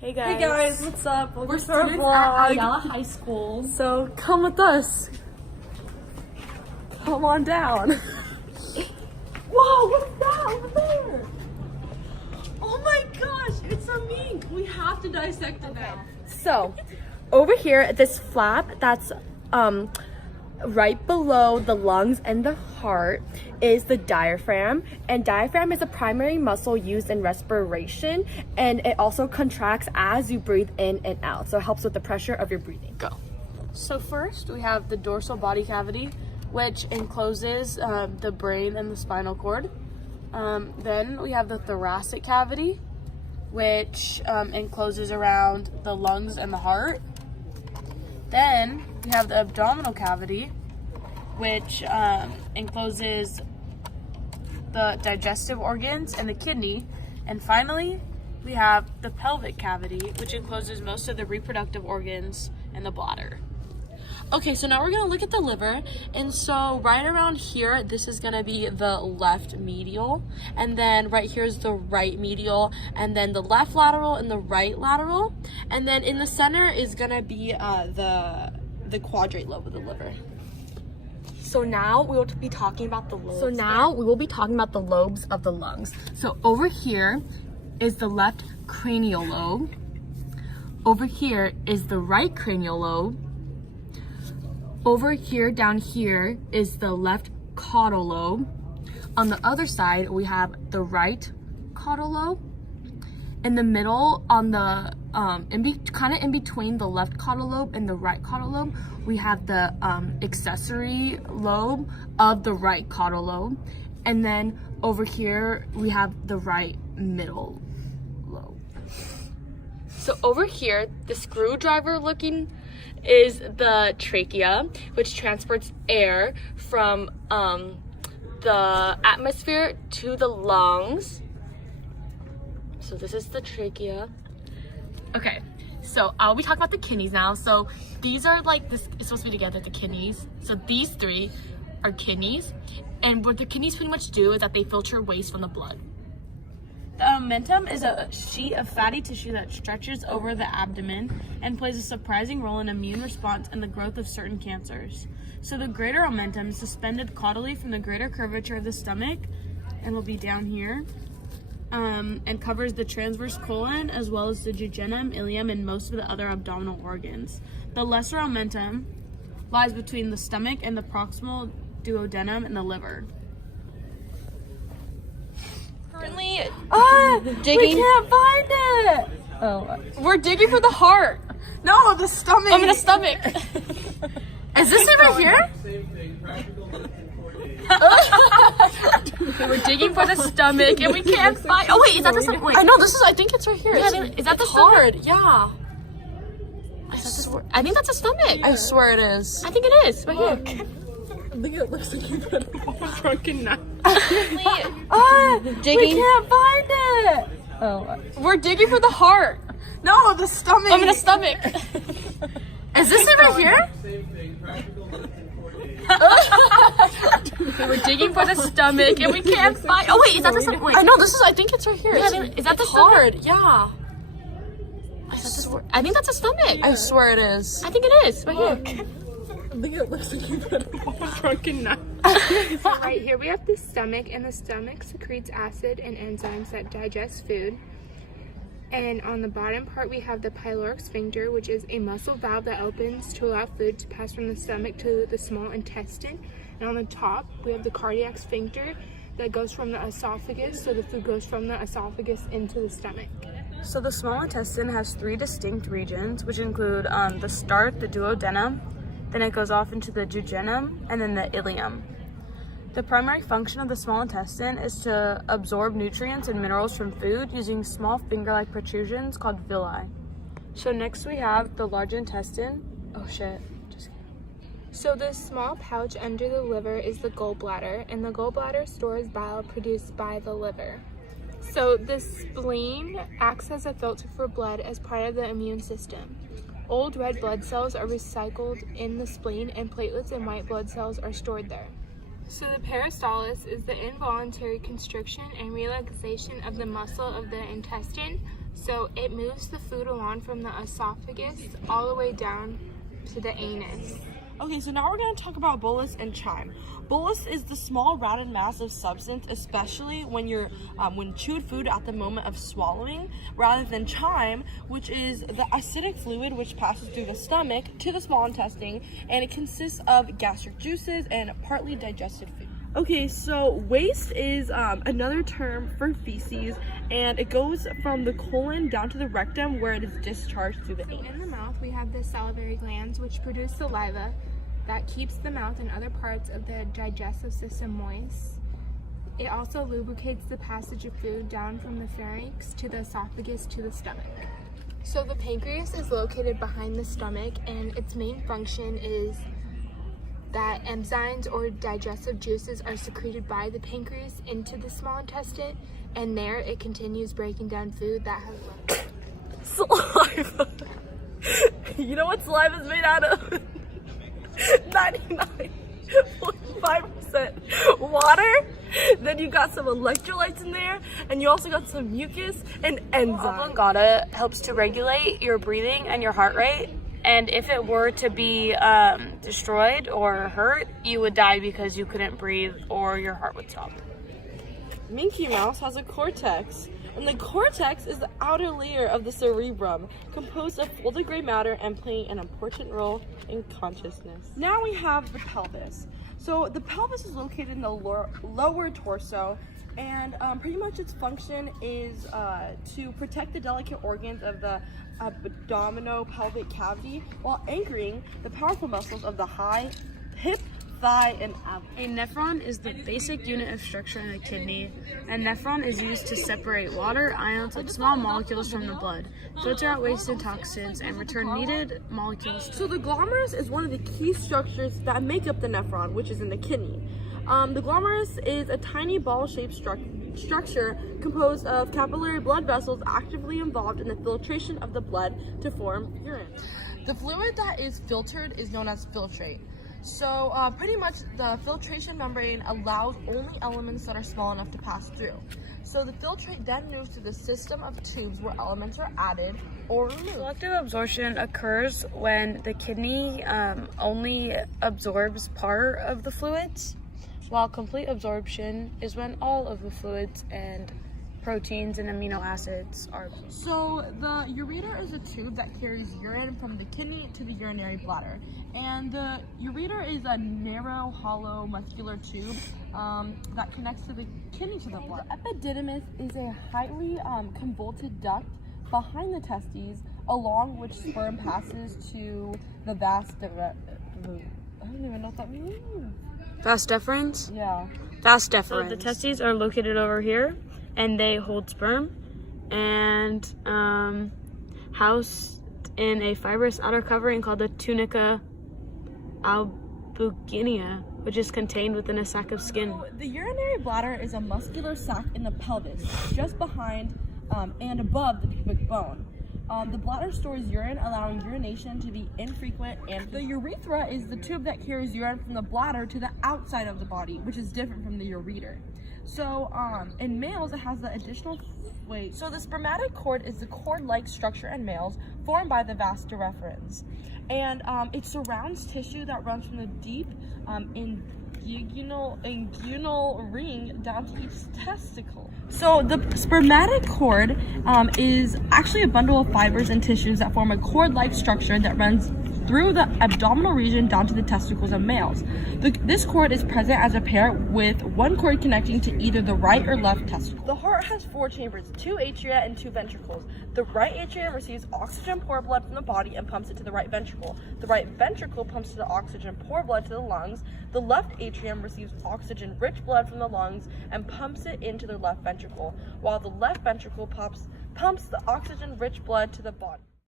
Hey guys. Hey guys, what's up? We're students at Ayala High School. So come with us. Come on down. Whoa, what's that over there? Oh my gosh, it's a mink. We have to dissect it now. So, over here at this flap that's right below the lungs and the heart is the diaphragm, and diaphragm is a primary muscle used in respiration, and it also contracts as you breathe in and out, so it helps with the pressure of your breathing. Go. So first we have the dorsal body cavity, which encloses the brain and the spinal cord. Then we have the thoracic cavity, which encloses around the lungs and the heart. Then we have the abdominal cavity, which encloses the digestive organs and the kidney. And finally, we have the pelvic cavity, which encloses most of the reproductive organs and the bladder. Okay, so now we're gonna look at the liver. And so right around here, this is gonna be the left medial. And then right here is the right medial. And then the left lateral and the right lateral. And then in the center is gonna be the quadrate lobe of the liver. So now we will be talking about the lobes. So now we will be talking about the lobes of the lungs. So over here is the left cranial lobe. Over here is the right cranial lobe. Over here, down here, is the left caudal lobe. On the other side, we have the right caudal lobe. In the middle, on the kind of in between the left caudal lobe and the right caudal lobe, we have the accessory lobe of the right caudal lobe. And then over here, we have the right middle lobe. So over here, the screwdriver looking is the trachea, which transports air from the atmosphere to the lungs. So this is the trachea. Okay, so I'll be talking about the kidneys now. So these are like, this is supposed to be together, the kidneys. So these three are kidneys. And what the kidneys pretty much do is that they filter waste from the blood. The omentum is a sheet of fatty tissue that stretches over the abdomen and plays a surprising role in immune response and the growth of certain cancers. So the greater omentum is suspended caudally from the greater curvature of the stomach, and will be down here, and covers the transverse colon as well as the jejunum, ileum, and most of the other abdominal organs. The lesser omentum lies between the stomach and the proximal duodenum and the liver. Currently digging. We can't find it. Oh, we're digging for the heart. No, the stomach. I'm in the stomach. Is this over here? We're digging for the stomach and we can't find. Oh wait, is that the stomach? Wait. I know this is. I think it's right here. Yeah, is that the heart? Yeah. I think that's a stomach. I swear it is. I think it is. Right here. I think it looks like you put a drunken knife. Digging. We can't find it. Oh, we're digging for the heart. No, the stomach. I'm in the stomach. Is this over here? We're digging for the stomach and we can't find. Oh wait, is that the stomach? Wait. I know this is. I think it's right here. Yeah, is that the heart? Yeah. I think that's a stomach. I swear it is. I think it is. Right here. I think it looks like you put a drunken knife. So right here we have the stomach, and the stomach secretes acid and enzymes that digest food. And on the bottom part we have the pyloric sphincter, which is a muscle valve that opens to allow food to pass from the stomach to the small intestine. And on the top we have the cardiac sphincter that goes from the esophagus, so the food goes from the esophagus into the stomach. So the small intestine has three distinct regions, which include the start, the duodenum, then it goes off into the jejunum, and then the ileum. The primary function of the small intestine is to absorb nutrients and minerals from food using small finger-like protrusions called villi. So next we have the large intestine. Oh shit. So this small pouch under the liver is the gallbladder, and the gallbladder stores bile produced by the liver. So the spleen acts as a filter for blood as part of the immune system. Old red blood cells are recycled in the spleen, and platelets and white blood cells are stored there. So the peristalsis is the involuntary constriction and relaxation of the muscle of the intestine, So it moves the food along from the esophagus all the way down to the anus. Okay, so now we're going to talk about bolus and chyme. Bolus is the small rounded mass of substance, especially when when chewed food at the moment of swallowing, rather than chyme, which is the acidic fluid which passes through the stomach to the small intestine, and it consists of gastric juices and partly digested food. Okay, so waste is another term for feces, and it goes from the colon down to the rectum where it is discharged through the anus. In the mouth, we have the salivary glands, which produce saliva that keeps the mouth and other parts of the digestive system moist. It also lubricates the passage of food down from the pharynx to the esophagus to the stomach. So the pancreas is located behind the stomach, and its main function is that enzymes or digestive juices are secreted by the pancreas into the small intestine, and there it continues breaking down food that has left. Saliva. You know what saliva is made out of? 99.5% water. Then you got some electrolytes in there, and you also got some mucus and enzymes. Avocado helps to regulate your breathing and your heart rate. And if it were to be destroyed or hurt, you would die because you couldn't breathe or your heart would stop. Minky Mouse has a cortex, and the cortex is the outer layer of the cerebrum, composed of folded gray matter and playing an important role in consciousness. Now we have the pelvis. So the pelvis is located in the lower torso, and pretty much its function is to protect the delicate organs of the abdominopelvic cavity while anchoring the powerful muscles of the hip, thigh, and abdomen. A nephron is the basic unit of structure in the kidney. A nephron is used to separate water, ions, and small molecules from the blood, filter out waste and toxins, and return needed molecules. So the glomerulus is one of the key structures that make up the nephron, which is in the kidney. The glomerulus is a tiny ball-shaped structure composed of capillary blood vessels actively involved in the filtration of the blood to form urine. The fluid that is filtered is known as filtrate. So pretty much the filtration membrane allows only elements that are small enough to pass through. So the filtrate then moves to the system of tubes where elements are added or removed. Selective absorption occurs when the kidney only absorbs part of the fluids, while complete absorption is when all of the fluids and proteins and amino acids are. So the ureter is a tube that carries urine from the kidney to the urinary bladder, and the ureter is a narrow, hollow, muscular tube that connects to the kidney to the blood. The epididymis is a highly convoluted duct behind the testes, along which sperm passes to the vas deferens. I don't even know what that means. Vas deferens? Yeah. Vas deferens. So the testes are located over here, and they hold sperm and housed in a fibrous outer covering called the tunica albuginea, which is contained within a sac of skin. So the urinary bladder is a muscular sac in the pelvis, just behind and above the pubic bone. The bladder stores urine, allowing urination to be infrequent, and the urethra is the tube that carries urine from the bladder to the outside of the body, which is different from the ureter. So in males, it has the additional weight. So the spermatic cord is the cord-like structure in males formed by the vas deferens, and it surrounds tissue that runs from the deep inguinal ring down to each testicle. So the spermatic cord is actually a bundle of fibers and tissues that form a cord-like structure that runs through the abdominal region down to the testicles of males. This cord is present as a pair with one cord connecting to either the right or left testicle. The heart has 4 chambers, 2 atria and 2 ventricles. The right atrium receives oxygen-poor blood from the body and pumps it to the right ventricle. The right ventricle pumps the oxygen-poor blood to the lungs. The left atrium receives oxygen-rich blood from the lungs and pumps it into the left ventricle, while the left ventricle pumps the oxygen-rich blood to the body.